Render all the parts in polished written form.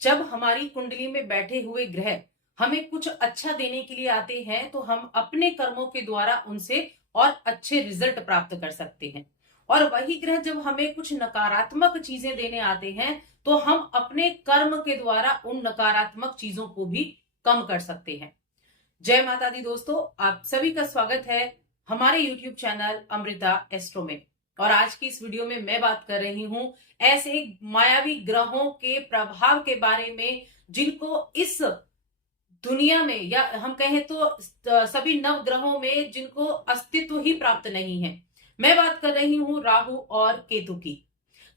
जब हमारी कुंडली में बैठे हुए ग्रह हमें कुछ अच्छा देने के लिए आते हैं तो हम अपने कर्मों के द्वारा उनसे और अच्छे रिजल्ट प्राप्त कर सकते हैं। और वही ग्रह जब हमें कुछ नकारात्मक चीजें देने आते हैं तो हम अपने कर्म के द्वारा उन नकारात्मक चीजों को भी कम कर सकते हैं। जय माता दी दोस्तों, आप सभी का स्वागत है हमारे YouTube चैनल अमृता एस्ट्रो में। और आज की इस वीडियो में मैं बात कर रही हूं ऐसे मायावी ग्रहों के प्रभाव के बारे में जिनको इस दुनिया में या हम कहें तो सभी नव ग्रहों में जिनको अस्तित्व ही प्राप्त नहीं है। मैं बात कर रही हूं राहु और केतु की।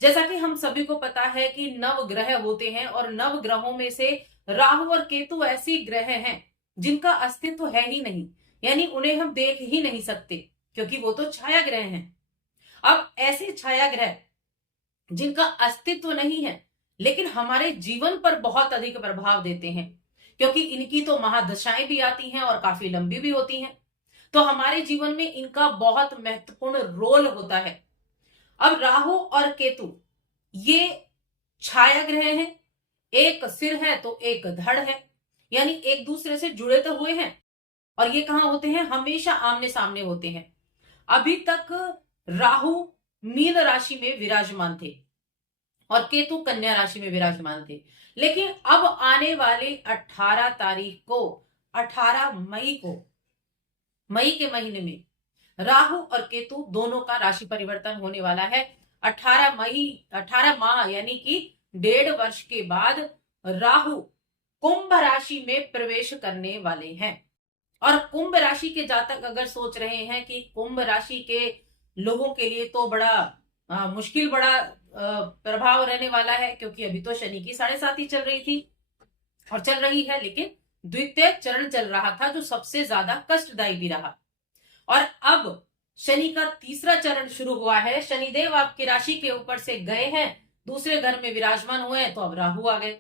जैसा कि हम सभी को पता है कि नव ग्रह होते हैं और नव ग्रहों में से राहु और केतु ऐसी ग्रह हैं जिनका अस्तित्व है ही नहीं, यानी उन्हें हम देख ही नहीं सकते क्योंकि वो तो छाया ग्रह हैं। अब ऐसे छाया ग्रह जिनका अस्तित्व नहीं है लेकिन हमारे जीवन पर बहुत अधिक प्रभाव देते हैं, क्योंकि इनकी तो महादशाएं भी आती हैं और काफी लंबी भी होती हैं, तो हमारे जीवन में इनका बहुत महत्वपूर्ण रोल होता है। अब राहु और केतु ये छाया ग्रह हैं, एक सिर है तो एक धड़ है, यानी एक दूसरे से जुड़े तो हुए हैं। और ये कहां होते हैं? हमेशा आमने सामने होते हैं। अभी तक राहु मीन राशि में विराजमान थे और केतु कन्या राशि में विराजमान थे, लेकिन अब आने वाली 18 तारीख को 18 मई को, मई के महीने में राहु और केतु दोनों का राशि परिवर्तन होने वाला है। 18 माह यानी कि 1.5 वर्ष के बाद राहु कुंभ राशि में प्रवेश करने वाले हैं। और कुंभ राशि के जातक अगर सोच रहे हैं कि कुंभ राशि के लोगों के लिए तो बड़ा मुश्किल, बड़ा प्रभाव रहने वाला है, क्योंकि अभी तो शनि की 7.5 चल रही थी और चल रही है, लेकिन द्वितीय चरण चल रहा था जो सबसे ज्यादा कष्टदायी भी रहा। और अब शनि का तीसरा चरण शुरू हुआ है। शनिदेव आपकी राशि के ऊपर से गए हैं, दूसरे घर में विराजमान हुए हैं, तो अब राहु आ गए।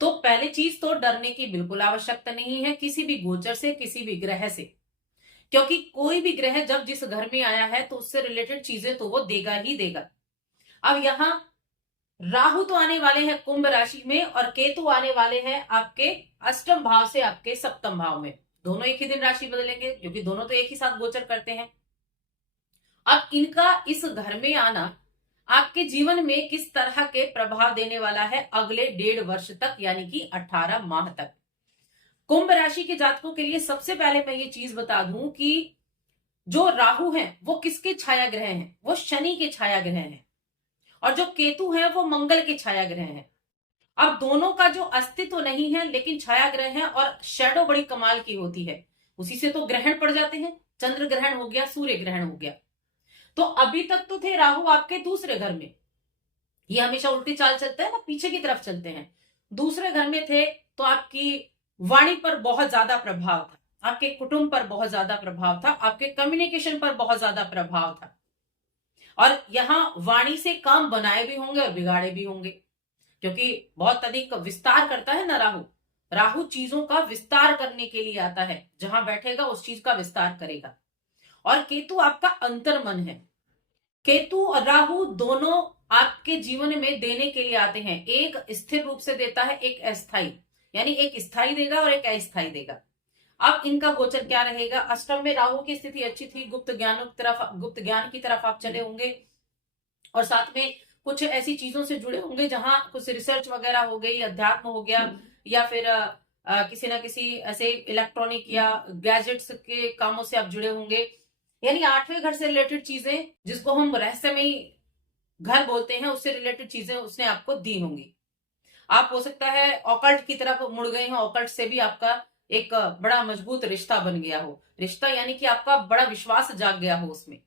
तो पहली चीज तो डरने की बिल्कुल आवश्यकता नहीं है किसी भी गोचर से, किसी भी ग्रह से, क्योंकि कोई भी ग्रह जब जिस घर में आया है तो उससे रिलेटेड चीजें तो वो देगा ही देगा। अब यहाँ राहु तो आने वाले हैं कुंभ राशि में और केतु आने वाले हैं आपके अष्टम भाव से आपके सप्तम भाव में। दोनों एक ही दिन राशि बदलेंगे क्योंकि दोनों तो एक ही साथ गोचर करते हैं। अब इनका इस घर में आना आपके जीवन में किस तरह के प्रभाव देने वाला है अगले 1.5 वर्ष तक, यानी कि 18 माह तक। कुंभ राशि के जातकों के लिए सबसे पहले मैं ये चीज बता दूं कि जो राहु हैं वो किसके छाया ग्रह हैं? वो शनि के छाया ग्रह हैं। और जो केतु है वो मंगल के छाया ग्रह हैं। अब दोनों का जो अस्तित्व नहीं है लेकिन छाया ग्रह है, और शैडो बड़ी कमाल की होती है, उसी से तो ग्रहण पड़ जाते हैं। चंद्र ग्रहण हो गया, सूर्य ग्रहण हो गया। तो अभी तक तो थे राहु आपके दूसरे घर में, ये हमेशा उल्टी चाल चलते हैं ना, पीछे की तरफ चलते हैं। दूसरे घर में थे तो आपकी वाणी पर बहुत ज्यादा प्रभाव था, आपके कुटुंब पर बहुत ज्यादा प्रभाव था, आपके कम्युनिकेशन पर बहुत ज्यादा प्रभाव था। और यहां वाणी से काम बनाए भी होंगे और बिगाड़े भी होंगे, क्योंकि बहुत अधिक विस्तार करता है ना राहु। राहु चीजों का विस्तार करने के लिए आता है, जहां बैठेगा उस चीज का विस्तार करेगा। और केतु आपका अंतर्मन है। केतु और राहु दोनों आपके जीवन में देने के लिए आते हैं, एक स्थिर रूप से देता है, एक अस्थाई, यानी एक स्थायी देगा और एक अस्थायी देगा। अब इनका गोचर क्या रहेगा? अष्टम में राहु की स्थिति अच्छी थी, गुप्त ज्ञान की तरफ आप चले होंगे, और साथ में कुछ ऐसी चीजों से जुड़े होंगे जहां कुछ रिसर्च वगैरह हो गई, अध्यात्म हो गया, या फिर किसी ना किसी ऐसे इलेक्ट्रॉनिक या गैजेट्स के कामों से आप जुड़े होंगे, यानी 8वें घर से रिलेटेड चीजें, जिसको हम रहस्यमयी घर बोलते हैं, उससे रिलेटेड चीजें उसने आपको दी होंगी। आप हो सकता है ऑकल्ट की तरफ मुड़ गए हो, ऑकल्ट से भी आपका एक बड़ा मजबूत रिश्ता बन गया हो, रिश्ता यानी कि आपका बड़ा विश्वास जाग गया हो उसमें।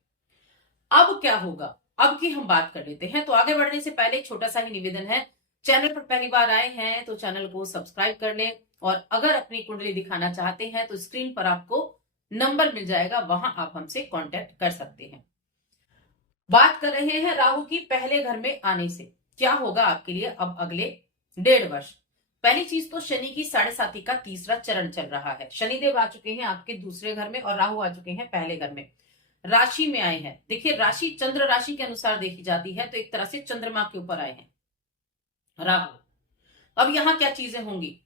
अब क्या होगा, अब की हम बात कर लेते हैं। तो आगे बढ़ने से पहले छोटा सा ही निवेदन है, चैनल पर पहली बार आए हैं तो चैनल को सब्सक्राइब कर लें, और अगर अपनी कुंडली दिखाना चाहते हैं तो स्क्रीन पर आपको नंबर मिल जाएगा, वहां आप हमसे कांटेक्ट कर सकते हैं। बात कर रहे हैं राहु की पहले घर में आने से क्या होगा आपके लिए अब अगले 1.5 वर्ष। पहली चीज तो शनि की 7.5 का तीसरा चरण चल रहा है। शनिदेव आ चुके हैं आपके दूसरे घर में और राहु आ चुके हैं पहले घर में, राशि में आए हैं। देखिए राशि चंद्र राशि के अनुसार देखी जाती है, तो एक तरह से चंद्रमा के ऊपर आए हैं राहु। अब यहाँ क्या चीजें होंगी?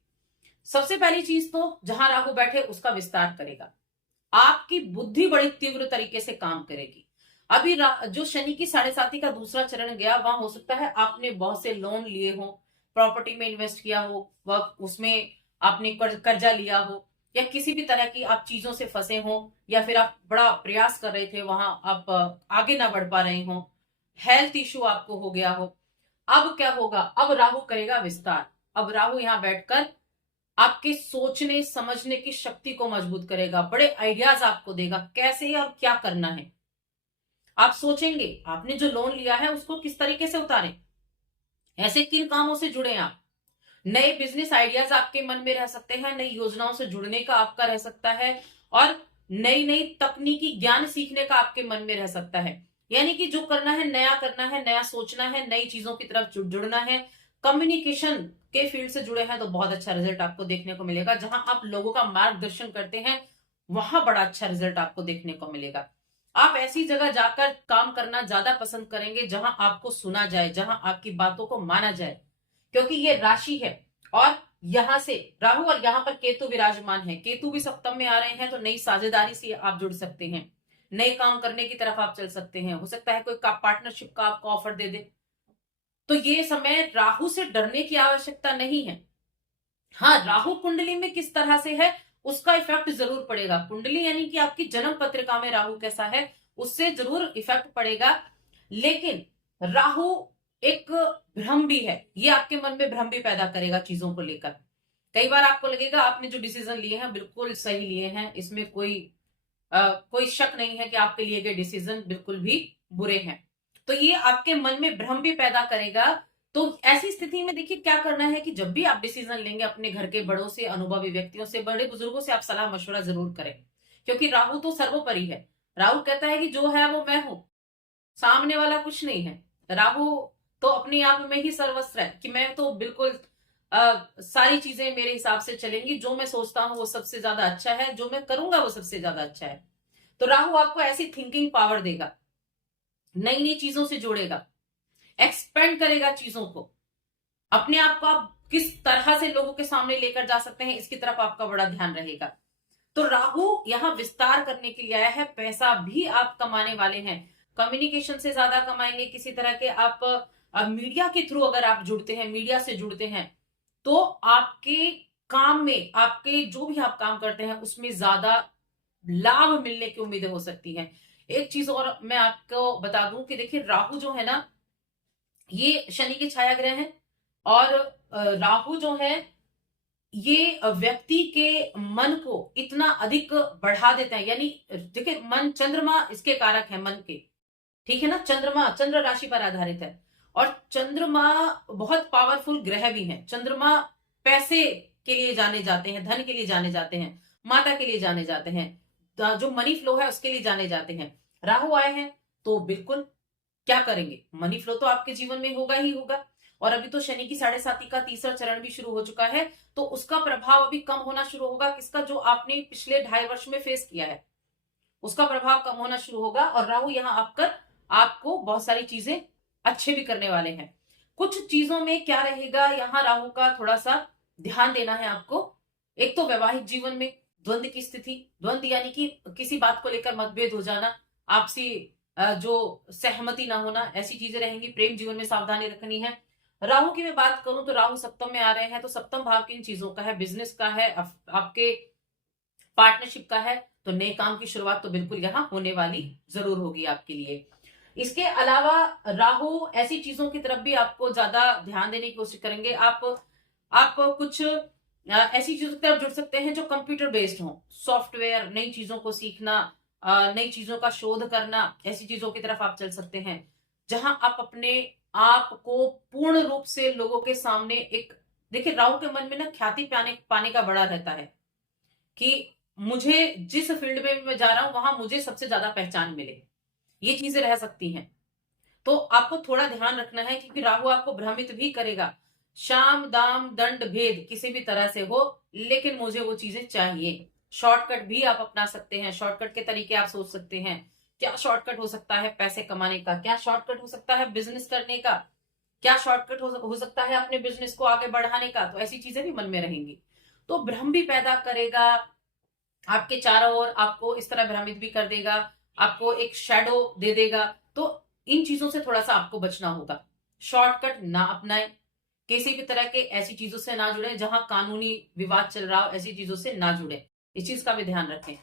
सबसे पहली चीज तो जहां राहु बैठे उसका विस्तार करेगा, आपकी बुद्धि बड़ी तीव्र तरीके से काम करेगी। अभी जो शनि की 7.5 का दूसरा चरण गया, वहां हो सकता है आपने बहुत से लोन लिए हो, प्रॉपर्टी में इन्वेस्ट किया हो, वह उसमें आपने कर्जा लिया हो, या किसी भी तरह की आप चीजों से फंसे हो, या फिर आप बड़ा प्रयास कर रहे थे, वहां आप आगे ना बढ़ पा रहे हो, हेल्थ इश्यू आपको हो गया हो। अब क्या होगा? अब राहु करेगा विस्तार। अब राहु यहां बैठकर आपके सोचने समझने की शक्ति को मजबूत करेगा, बड़े आइडियाज आपको देगा कैसे और क्या करना है। आप सोचेंगे आपने जो लोन लिया है उसको किस तरीके से उतारें, ऐसे किन कामों से जुड़े आप, नए बिजनेस आइडियाज आपके मन में रह सकते हैं, नई योजनाओं से जुड़ने का आपका रह सकता है, और नई नई तकनीकी ज्ञान सीखने का आपके मन में रह सकता है। यानी कि जो करना है, नया करना है, नया सोचना है, नई चीजों की तरफ जुड़ना है। कम्युनिकेशन के फील्ड से जुड़े हैं तो बहुत अच्छा रिजल्ट आपको देखने को मिलेगा। जहां आप लोगों का मार्गदर्शन करते हैं वहां बड़ा अच्छा रिजल्ट आपको देखने को मिलेगा। आप ऐसी जगह जाकर काम करना ज्यादा पसंद करेंगे जहां आपको सुना जाए, जहां आपकी बातों को माना जाए, क्योंकि ये राशि है और यहां से राहु और यहां पर केतु विराजमान है। केतु भी सप्तम में आ रहे हैं तो नई साझेदारी से आप जुड़ सकते हैं, नए काम करने की तरफ आप चल सकते हैं। हो सकता है कोई पार्टनरशिप का आपको ऑफर दे दे। तो ये समय राहु से डरने की आवश्यकता नहीं है। हाँ, राहु कुंडली में किस तरह से है उसका इफेक्ट जरूर पड़ेगा। कुंडली यानी कि आपकी जन्म पत्रिका में राहु कैसा है उससे जरूर इफेक्ट पड़ेगा। लेकिन राहु एक भ्रम भी है, ये आपके मन में भ्रम भी पैदा करेगा चीजों को लेकर। कई बार आपको लगेगा आपने जो डिसीजन लिए हैं बिल्कुल सही लिए हैं, इसमें कोई शक नहीं है कि आपके लिए गए डिसीजन बिल्कुल भी बुरे हैं। तो ये आपके मन में भ्रम भी पैदा करेगा। तो ऐसी स्थिति में देखिए क्या करना है कि जब भी आप डिसीजन लेंगे अपने घर के बड़ों से, अनुभवी व्यक्तियों से, बड़े बुजुर्गों से आप सलाह मशवरा जरूर करें, क्योंकि राहु तो सर्वोपरि है। राहु कहता है कि जो है वो मैं हूं, सामने वाला कुछ नहीं है। राहु तो अपने आप में ही सर्वस्व है कि मैं तो बिल्कुल सारी चीजें मेरे हिसाब से चलेंगी, जो मैं सोचता हूं वो सबसे ज्यादा अच्छा है, जो मैं करूंगा वो सबसे ज्यादा अच्छा है। तो राहु आपको ऐसी थिंकिंग पावर देगा, नई नई चीजों से जोड़ेगा, एक्सपेंड करेगा चीजों को, अपने आप को आप किस तरह से लोगों के सामने लेकर जा सकते हैं इसकी तरफ आपका बड़ा ध्यान रहेगा। तो राहु यहां विस्तार करने के लिए आया है। पैसा भी आप कमाने वाले हैं, कम्युनिकेशन से ज्यादा कमाएंगे। किसी तरह के आप मीडिया के थ्रू अगर आप जुड़ते हैं, मीडिया से जुड़ते हैं, तो आपके काम में, आपके जो भी आप काम करते हैं उसमें ज्यादा लाभ मिलने की उम्मीदें हो सकती हैं। एक चीज और मैं आपको बता दूं कि देखिए राहु जो है ना, ये शनि के छाया ग्रह हैं, और राहु जो है ये व्यक्ति के मन को इतना अधिक बढ़ा देता है। यानी देखिए मन, चंद्रमा इसके कारक है मन के, ठीक है ना। चंद्रमा चंद्र राशि पर आधारित है, और चंद्रमा बहुत पावरफुल ग्रह भी है। चंद्रमा पैसे के लिए जाने जाते हैं, धन के लिए जाने जाते हैं, माता के लिए जाने जाते हैं, जो मनी फ्लो है उसके लिए जाने जाते हैं। राहु आए हैं तो बिल्कुल क्या करेंगे, मनी फ्लो तो आपके जीवन में होगा ही होगा। और अभी तो शनि की 7.5 का तीसरा चरण भी शुरू हो चुका है, तो उसका प्रभाव अभी कम होना शुरू होगा। किसका? जो आपने पिछले 2.5 वर्ष में फेस किया है उसका प्रभाव कम होना शुरू होगा। और राहु यहाँ आकर आपको बहुत सारी चीजें अच्छे भी करने वाले हैं। कुछ चीजों में क्या रहेगा, यहाँ राहु का थोड़ा सा ध्यान देना है आपको। एक तो वैवाहिक जीवन में द्वंद्व की स्थिति, द्वंद्व यानी कि किसी बात को लेकर मतभेद हो जाना, आपसी जो सहमति ना होना, ऐसी चीजें रहेंगी। प्रेम जीवन में सावधानी रखनी है। राहु की मैं बात करूं तो राहु सप्तम में आ रहे हैं, तो सप्तम भाव किन चीजों का है? बिजनेस का है, आपके पार्टनरशिप का है। तो नए काम की शुरुआत तो बिल्कुल यहाँ होने वाली जरूर होगी आपके लिए। इसके अलावा राहु ऐसी चीजों की तरफ भी आपको ज्यादा ध्यान देने की कोशिश करेंगे। आप कुछ ऐसी चीजों की तरफ जुड़ सकते हैं जो कंप्यूटर बेस्ड हो, सॉफ्टवेयर, नई चीजों को सीखना, नई चीजों का शोध करना, ऐसी चीजों की तरफ आप चल सकते हैं जहां आप अपने आप को पूर्ण रूप से लोगों के सामने एक, देखिए राहु के मन में ना ख्याति पाने का बड़ा रहता है कि मुझे जिस फील्ड में मैं जा रहा हूं वहां मुझे सबसे ज्यादा पहचान मिले, ये चीजें रह सकती हैं। तो आपको थोड़ा ध्यान रखना है क्योंकि राहु आपको भ्रमित भी करेगा। शाम दाम दंड भेद किसी भी तरह से हो, लेकिन मुझे वो चीजें चाहिए। शॉर्टकट भी आप अपना सकते हैं, शॉर्टकट के तरीके आप सोच सकते हैं। क्या शॉर्टकट हो सकता है पैसे कमाने का, क्या शॉर्टकट हो सकता है बिजनेस करने का, क्या शॉर्टकट हो सकता है अपने बिजनेस को आगे बढ़ाने का, तो ऐसी चीजें भी मन में रहेंगी। तो भ्रम भी पैदा करेगा आपके चारों ओर, आपको इस तरह भ्रमित भी कर देगा, आपको एक शैडो दे देगा। तो इन चीजों से थोड़ा सा आपको बचना होगा। शॉर्टकट ना अपनाएं, किसी भी तरह के ऐसी चीजों से ना जुड़े जहां कानूनी विवाद चल रहा हो, ऐसी चीजों से ना जुड़े, इस चीज का भी ध्यान रखें।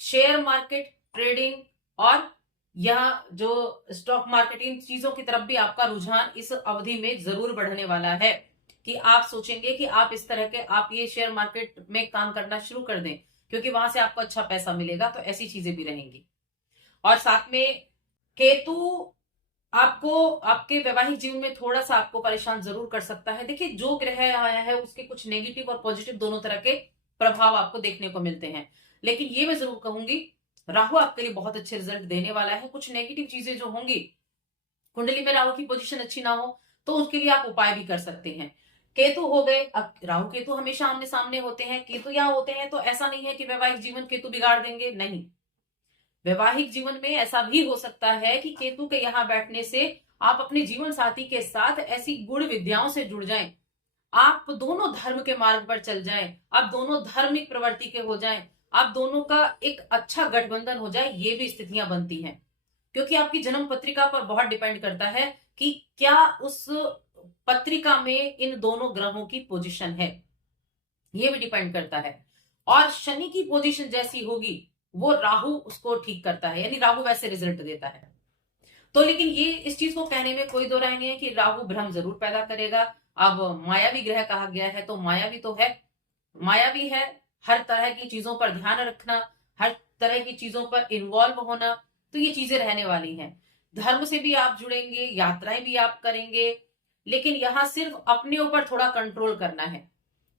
शेयर मार्केट, ट्रेडिंग और यह जो स्टॉक मार्केट, इन चीजों की तरफ भी आपका रुझान इस अवधि में जरूर बढ़ने वाला है, कि आप सोचेंगे कि आप इस तरह के आप ये शेयर मार्केट में काम करना शुरू कर दें, क्योंकि वहां से आपको अच्छा पैसा मिलेगा। तो ऐसी चीजें भी रहेंगी। और साथ में केतु आपको आपके वैवाहिक जीवन में थोड़ा सा आपको परेशान जरूर कर सकता है। देखिए, जो ग्रह आया है उसके कुछ नेगेटिव और पॉजिटिव दोनों तरह के प्रभाव आपको देखने को मिलते हैं, लेकिन ये मैं जरूर कहूंगी, राहु आपके लिए बहुत अच्छे रिजल्ट देने वाला है। कुछ नेगेटिव चीजें जो होंगी, कुंडली में राहु की पोजीशन अच्छी ना हो, तो उसके लिए आप उपाय भी कर सकते हैं। केतु हो गए, अब राहु केतु हमेशा आमने सामने होते हैं, केतु यहाँ होते हैं, तो ऐसा नहीं है कि वैवाहिक जीवन केतु बिगाड़ देंगे, नहीं। वैवाहिक जीवन में ऐसा भी हो सकता है कि केतु के यहाँ बैठने से आप अपने जीवन साथी के साथ ऐसी गुण विद्याओं से जुड़ जाएं, आप दोनों धर्म के मार्ग पर चल जाएं, आप दोनों धार्मिक प्रवृत्ति के हो जाएं, आप दोनों का एक अच्छा गठबंधन हो जाए, ये भी स्थितियां बनती हैं। क्योंकि आपकी जन्म पत्रिका पर बहुत डिपेंड करता है कि क्या उस पत्रिका में इन दोनों ग्रहों की पोजीशन है, ये भी डिपेंड करता है। और शनि की पोजीशन जैसी होगी, वो राहु उसको ठीक करता है, यानी राहु वैसे रिजल्ट देता है। तो लेकिन ये इस चीज को कहने में कोई दो राय नहीं है कि राहु भ्रम जरूर पैदा करेगा। अब मायावी ग्रह कहा गया है, तो मायावी तो है, मायावी है। हर तरह की चीजों पर ध्यान रखना, हर तरह की चीजों पर इन्वॉल्व होना, तो ये चीजें रहने वाली हैं। धर्म से भी आप जुड़ेंगे, यात्राएं भी आप करेंगे, लेकिन यहां सिर्फ अपने ऊपर थोड़ा कंट्रोल करना है,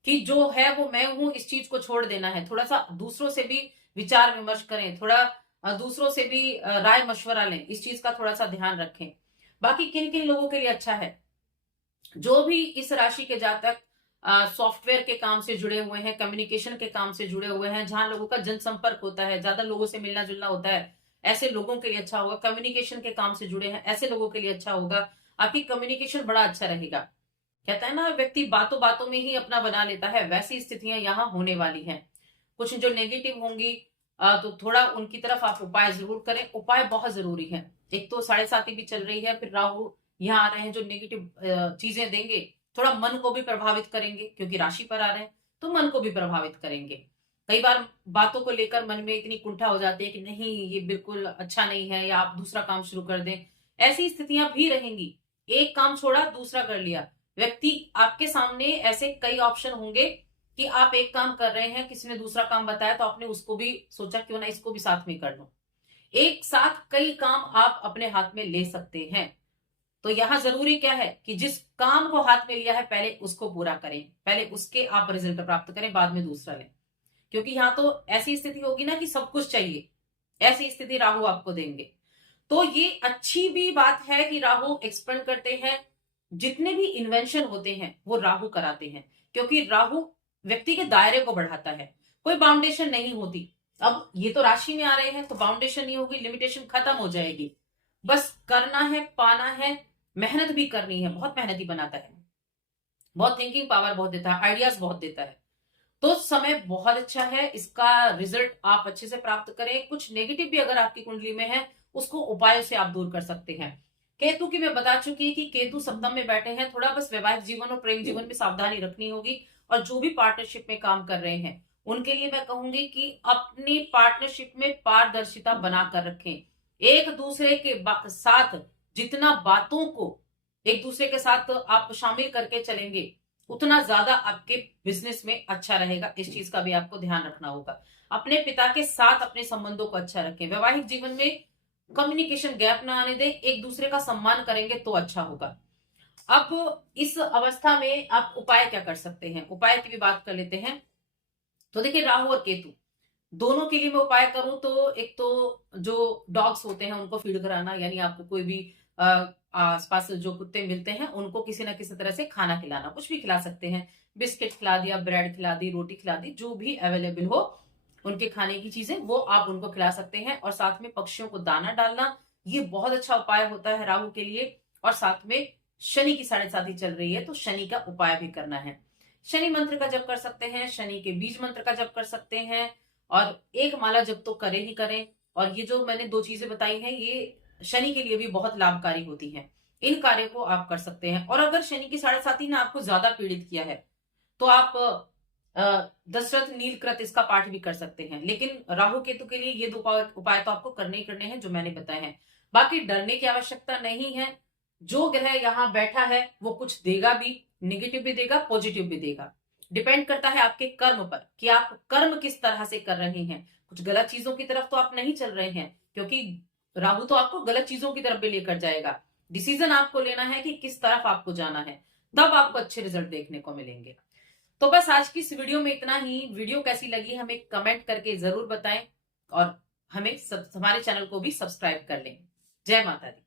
कि जो है वो मैं हूं, इस चीज को छोड़ देना है। थोड़ा सा दूसरों से भी विचार विमर्श करें, थोड़ा दूसरों से भी राय मशवरा लें, इस चीज का थोड़ा सा ध्यान रखें। बाकी किन किन लोगों के लिए अच्छा है, जो भी इस राशि के जातक सॉफ्टवेयर के काम से जुड़े हुए हैं, कम्युनिकेशन के काम से जुड़े हुए हैं, जहां लोगों का जनसंपर्क होता है, ज्यादा लोगों से मिलना जुलना होता है, ऐसे लोगों के लिए अच्छा होगा। कम्युनिकेशन के काम से जुड़े हैं, ऐसे लोगों के लिए अच्छा होगा। आपकी कम्युनिकेशन बड़ा अच्छा रहेगा। कहता है ना, व्यक्ति बातों बातों में ही अपना बना लेता है, वैसी स्थितियां यहाँ होने वाली हैं। कुछ जो नेगेटिव होंगी, तो थोड़ा उनकी तरफ आप उपाय जरूर करें। उपाय बहुत जरूरी है। एक तो 7.5 भी चल रही है, फिर राहु यहाँ आ रहे हैं जो नेगेटिव चीजें देंगे, थोड़ा मन को भी प्रभावित करेंगे, क्योंकि राशि पर आ रहे हैं तो मन को भी प्रभावित करेंगे। कई बार बातों को लेकर मन में इतनी कुंठा हो जाती है कि नहीं ये बिल्कुल अच्छा नहीं है, या आप दूसरा काम शुरू कर दें, ऐसी स्थितियां भी रहेंगी। एक काम छोड़ा दूसरा कर लिया, व्यक्ति आपके सामने ऐसे कई ऑप्शन होंगे कि आप एक काम कर रहे हैं, किसी ने दूसरा काम बताया तो आपने उसको भी सोचा क्यों ना इसको भी साथ में कर लो। एक साथ कई काम आप अपने हाथ में ले सकते हैं। तो यहां जरूरी क्या है कि जिस काम को हाथ में लिया है पहले उसको पूरा करें, पहले उसके आप रिजल्ट प्राप्त करें, बाद में दूसरा लें। क्योंकि यहां तो ऐसी स्थिति होगी ना कि सब कुछ चाहिए, ऐसी स्थिति राहु आपको देंगे। तो ये अच्छी भी बात है कि राहु एक्सपेंड करते हैं, जितने भी इन्वेंशन होते हैं वो राहु कराते हैं, क्योंकि राहु व्यक्ति के दायरे को बढ़ाता है, कोई बाउंडेशन नहीं होती। अब ये तो राशि में आ रहे हैं तो बाउंडेशन नहीं होगी, लिमिटेशन खत्म हो जाएगी। बस करना है, पाना है, मेहनत भी करनी है, बहुत मेहनती बनाता है, बहुत थिंकिंग पावर बहुत देता है, आइडियाज बहुत देता है। तो समय बहुत अच्छा है, इसका रिजल्ट आप अच्छे से प्राप्त करें। कुछ नेगेटिव भी अगर आपकी कुंडली में है, उसको उपायों से आप दूर कर सकते हैं। केतु की मैं बता चुकी कि केतु सप्तम में बैठे हैं, थोड़ा बस वैवाहिक जीवन और प्रेम जीवन में सावधानी रखनी होगी। और जो भी पार्टनरशिप में काम कर रहे हैं उनके लिए मैं कहूंगी कि अपनी पार्टनरशिप में पारदर्शिता बनाकर रखें। एक दूसरे के साथ जितना बातों को एक दूसरे के साथ आप शामिल करके चलेंगे, उतना ज्यादा आपके बिजनेस में अच्छा रहेगा। इस चीज का भी आपको ध्यान रखना होगा। अपने पिता के साथ अपने संबंधों को अच्छा रखें। वैवाहिक जीवन में कम्युनिकेशन गैप ना आने दें, एक दूसरे का सम्मान करेंगे तो अच्छा होगा। अब इस अवस्था में आप उपाय क्या कर सकते हैं, उपाय की भी बात कर लेते हैं। तो देखिए, राहु और केतु दोनों के लिए मैं उपाय करूं तो एक तो जो डॉग्स होते हैं उनको फीड कराना, यानी आपको कोई भी आसपास जो कुत्ते मिलते हैं उनको किसी ना किसी तरह से खाना खिलाना, कुछ भी खिला सकते हैं, बिस्किट खिला दिया, ब्रेड खिला दी, रोटी खिला दी, जो भी अवेलेबल हो उनके खाने की चीजें वो आप उनको खिला सकते हैं। और साथ में पक्षियों को दाना डालना, ये बहुत अच्छा उपाय होता है राहु के लिए। और साथ में शनि की 7.5 चल रही है, तो शनि का उपाय भी करना है। शनि मंत्र का जप कर सकते हैं, शनि के बीज मंत्र का जप कर सकते हैं, और एक माला जप तो करें ही करें। और ये जो मैंने 2 चीजें बताई हैं, ये शनि के लिए भी बहुत लाभकारी होती हैं। इन कार्यों को आप कर सकते हैं। और अगर शनि की 7.5 ने आपको ज्यादा पीड़ित किया है, तो आप दशरथ नीलकृत इसका पाठ भी कर सकते हैं। लेकिन राहु केतु के लिए ये 2 उपाय तो आपको करने ही करने हैं, जो मैंने बताए हैं। बाकी डरने की आवश्यकता नहीं है। जो ग्रह यहाँ बैठा है वो कुछ देगा भी, निगेटिव भी देगा, पॉजिटिव भी देगा। डिपेंड करता है आपके कर्म पर कि आप कर्म किस तरह से कर रहे हैं। कुछ गलत चीजों की तरफ तो आप नहीं चल रहे हैं, क्योंकि राहु तो आपको गलत चीजों की तरफ भी लेकर जाएगा। डिसीजन आपको लेना है कि किस तरफ आपको जाना है, तब आपको अच्छे रिजल्ट देखने को मिलेंगे। तो बस आज की इस वीडियो में इतना ही। वीडियो कैसी लगी हमें कमेंट करके जरूर बताएं, और हमारे चैनल को भी सब्सक्राइब कर लें। जय माता दी।